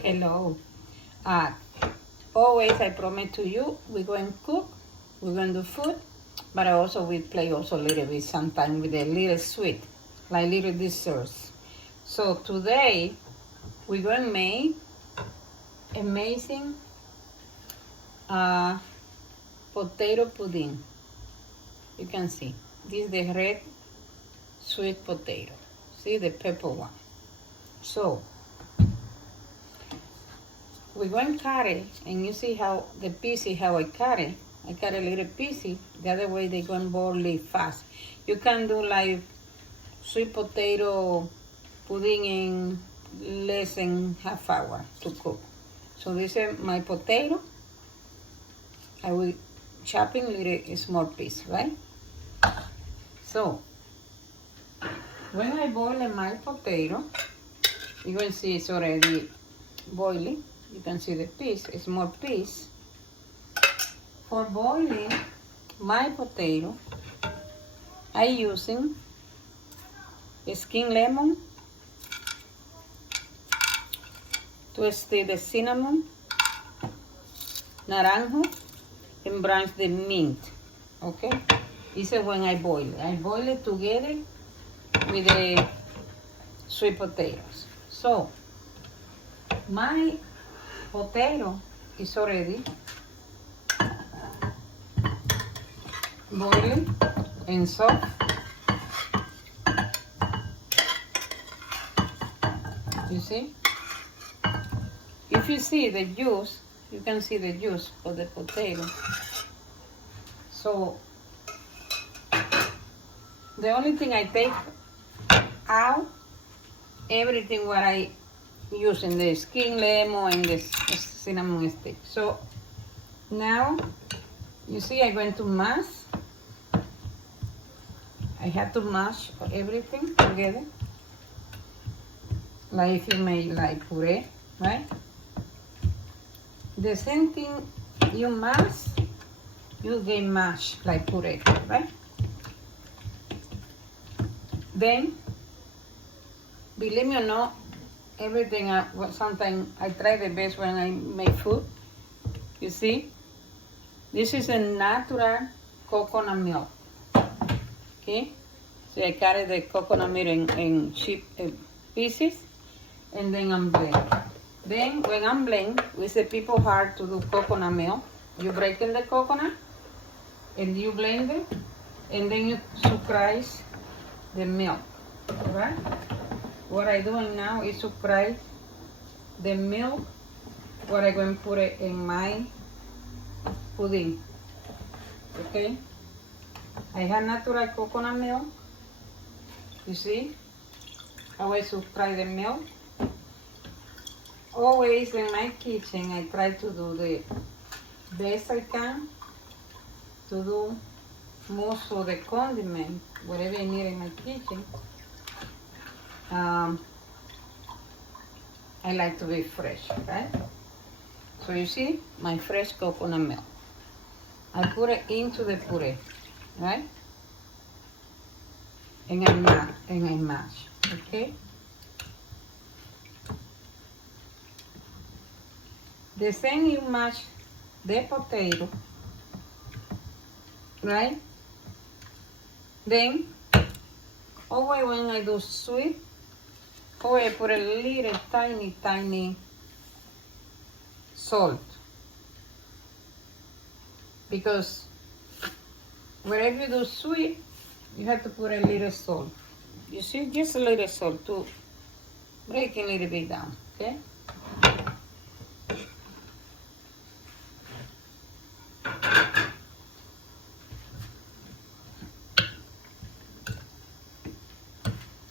Hello. Uh, Always I promise to you, we're going to cook, we're going to do food, but I also we play also a little bit sometime with a little sweet, like little desserts. So today we're going to make amazing uh, potato pudding. You can see this is the red sweet potato. See the pepper one. So we're going to cut it, and you see how the pieces, how I cut it. I cut a little piece. The other way they're going to boil really fast. You can do like sweet potato pudding in less than half hour to cook. So this is my potato. I will chop in little small piece, right? So when I boil my potato, you can see it's already boiling. You can see the piece, a small piece. For boiling my potato, I using skin lemon, twisted the cinnamon, naranjo, and branch the mint. Okay, this is when I boil it. I boil it together with the sweet potatoes. So my potato is already boiling and soft. You see? If you see the juice, you can see the juice for the potato. So the only thing I take out, everything what I use in the skin lemon and the cinnamon stick. So now you see I'm going to mash. I have to mash everything together, like if you make like puree, right? The same thing you mash, you get mashed like puree, right? Then, believe me or not, everything, sometimes I try the best when I make food. You see, this is a natural coconut milk. Okay, so I cut the coconut milk in cheap pieces, and then I'm blend. Then when I'm blend, we say people hard to do coconut milk. You break in the coconut, and you blend it, and then you sucrase the milk. Alright? What I'm doing now is sucrase the milk. What I'm going to put it in my pudding. Okay? I have natural coconut milk. You see? How I sucrase the milk. Always in my kitchen, I try to do the best I can to do most of the condiment, whatever I need in my kitchen. I like to be fresh, right? So you see my fresh coconut milk. I put it into the puree, right? And I mash, okay? The same you mash the potato, right? Then, always when I do sweet, always I put a little tiny salt. Because wherever you do sweet, you have to put a little salt. You see, just a little salt to break it a little bit down, okay?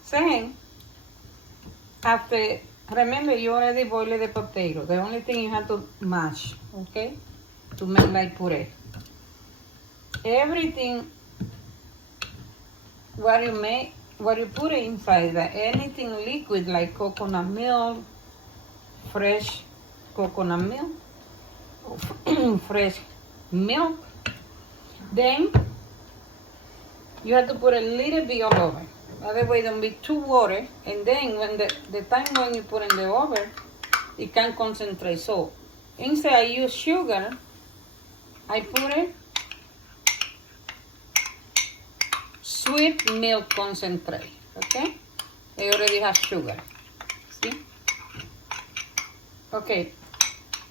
Same. After, remember you already boiled the potato. The only thing you have to mash, okay? To make like puree. Everything what you make, what you put inside that, anything liquid like coconut milk, fresh coconut milk, fresh milk, then you have to put a little bit all over. Otherwise, don't be too water. And then when the time when you put in the oven, it can concentrate. So instead I use sugar, I put it sweet milk concentrate, okay? I already have sugar, see? Okay,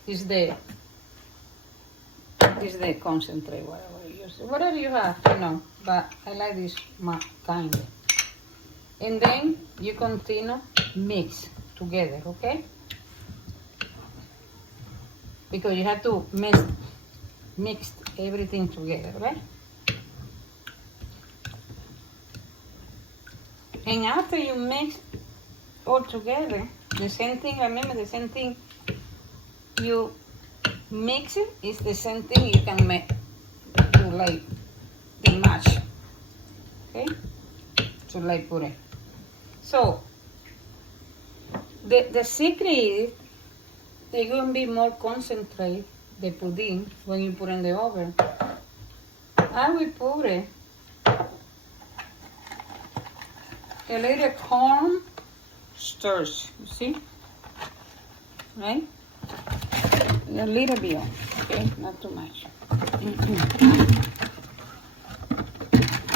this is the concentrate, whatever you use. Whatever you have, you know, but I like this kind. And then you continue mix together, okay? Because you have to mix everything together, right? And after you mix all together, the same thing, remember the same thing you mix it is the same thing you can make, do like the mash, okay? To like puree. So, the secret is they're going to be more concentrate, the pudding, when you put in the oven. I will put it a little corn stirs, you see? Right? A little bit, okay? Not too much.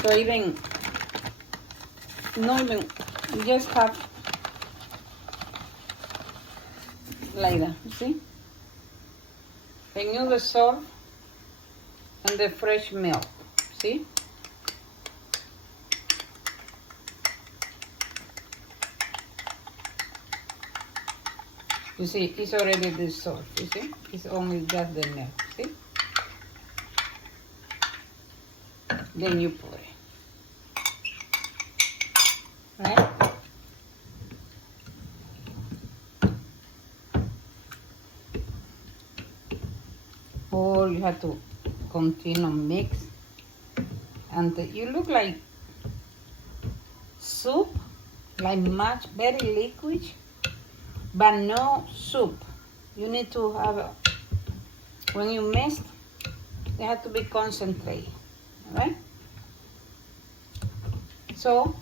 So even, not even, you just have like that, you see? Then you dissolve and the fresh milk, see? You see, it's already dissolved, you see? It's only just the milk, see? Then you pour it, right? Or you have to continue mix until you look like soup, like much, very liquid, but no soup. You need to have, when you mix, they have to be concentrated, right? So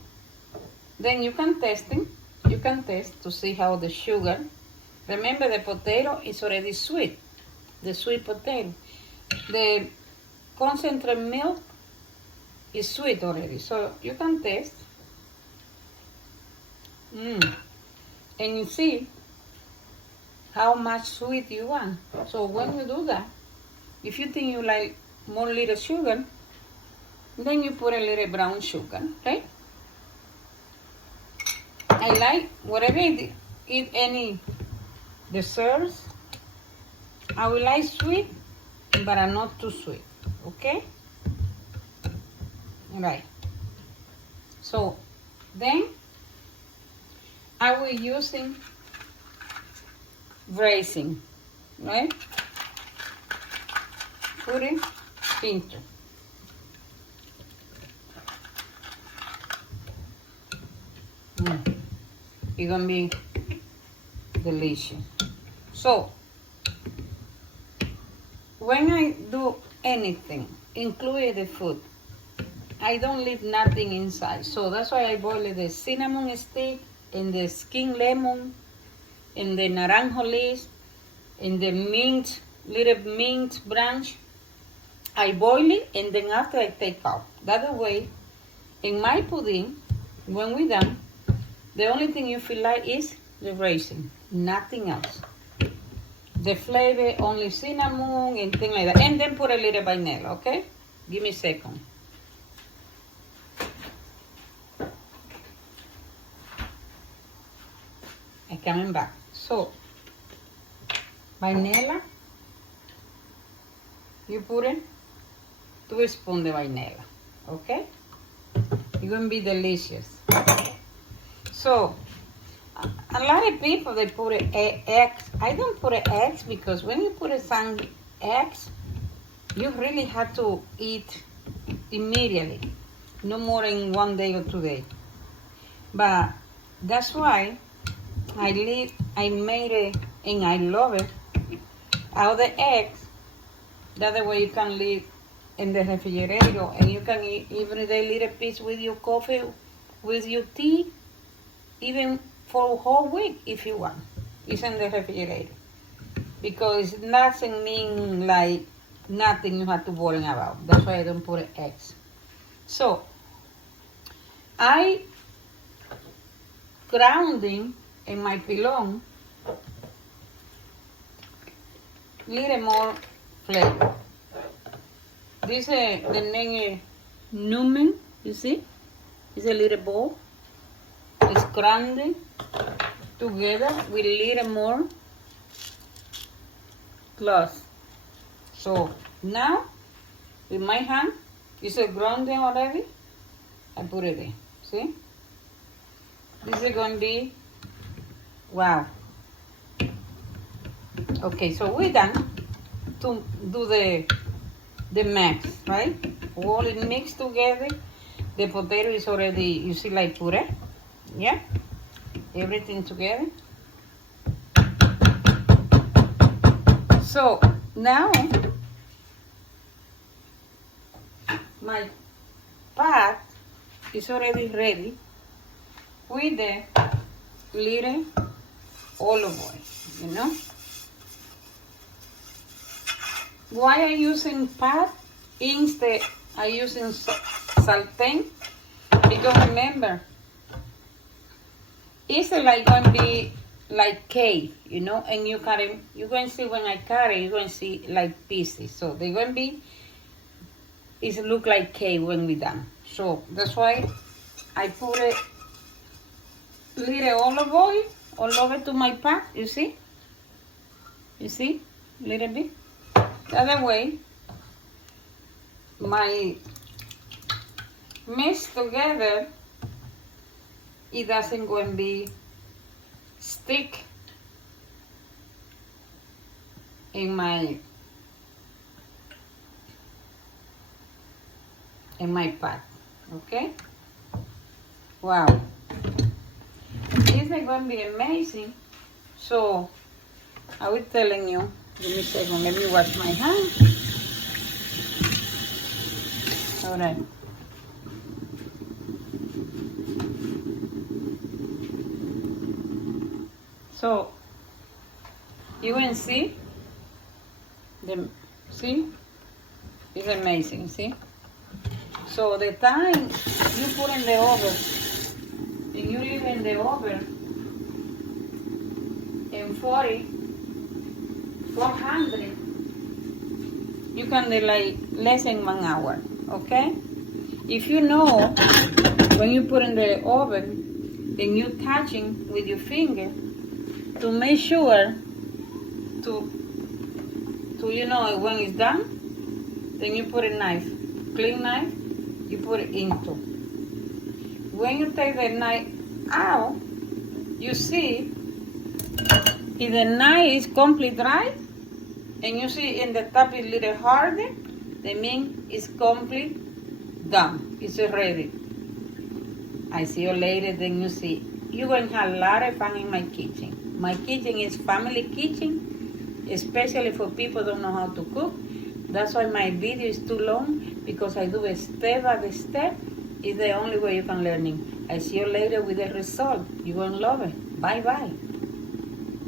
then you can test it. You can test to see how the sugar. Remember, the potato is already sweet, the sweet potato. The concentrated milk is sweet already, so you can taste. And you see how much sweet you want. So when you do that, if you think you like more little sugar, then you put a little brown sugar, right? I like whatever I eat any desserts, I will like sweet, but I'm not too sweet, okay? Right. So then I will using raisin, right? Put it into. It's gonna be delicious. So when I do anything, including the food, I don't leave nothing inside. So that's why I boil the cinnamon stick and the skin lemon and the naranjo leaves and the mint, little mint branch. I boil it and then after I take out. That way, in my pudding, when we're done, the only thing you feel like is the raisin, nothing else. The flavor, only cinnamon and things like that. And then put a little vanilla, okay? Give me a second. I'm coming back. So, vanilla, you put in 2 spoons of vanilla, okay? It's gonna be delicious. So, a lot of people, they put eggs. I don't put eggs because when you put some eggs, you really have to eat immediately, no more in 1 day or 2 days. But that's why I made it, and I love it, out of the eggs. That way you can leave in the refrigerator, and you can eat every day little piece with your coffee, with your tea, even for a whole week if you want. It's in the refrigerator. Because it doesn't mean like nothing you have to worry about. That's why I don't put eggs. So, I grounding in my pilon little more flavor. This the name is Numen, you see? It's a little bowl. It's grounding together with a little more cloth. So now with my hand, it's a grounding already. I put it in. See? This is going to be, wow. Okay, so we're done to do the mix, right? All it mixed together. The potato is already, you see, like puree. Yeah? Everything together. So now my pot is already ready with the little olive oil, you know. Why I'm using pot instead I using sartén? Because remember, it's like going to be like cake, you know, and you're going to see when I cut it, you're going to see like pieces. So they're going to be, it look like cake when we're done. So that's why I put a little olive oil all over to my pot, you see? You see? Little bit. The other way, my mix together, it doesn't going to be stick in my pot. Okay? Wow. This is going to be amazing. So I was telling you, give me a second, let me wash my hands. All right. So you can see it's amazing, see? So the time you put in the oven, and you leave in the oven in 400, you can delay less than 1 hour, okay? If you know when you put in the oven, then you touching with your finger to make sure to you know when it's done, then you put a knife, clean knife, you put it into. When you take the knife out, you see if the knife is completely dry and you see in the top is a little harder, that means it's completely done. It's ready. I see you later, then you see. You're going to have a lot of fun in my kitchen. My kitchen is family kitchen, especially for people who don't know how to cook. That's why my video is too long, because I do it step by step. It's the only way you can learn it. I see you later with the result. You're going to love it. Bye-bye.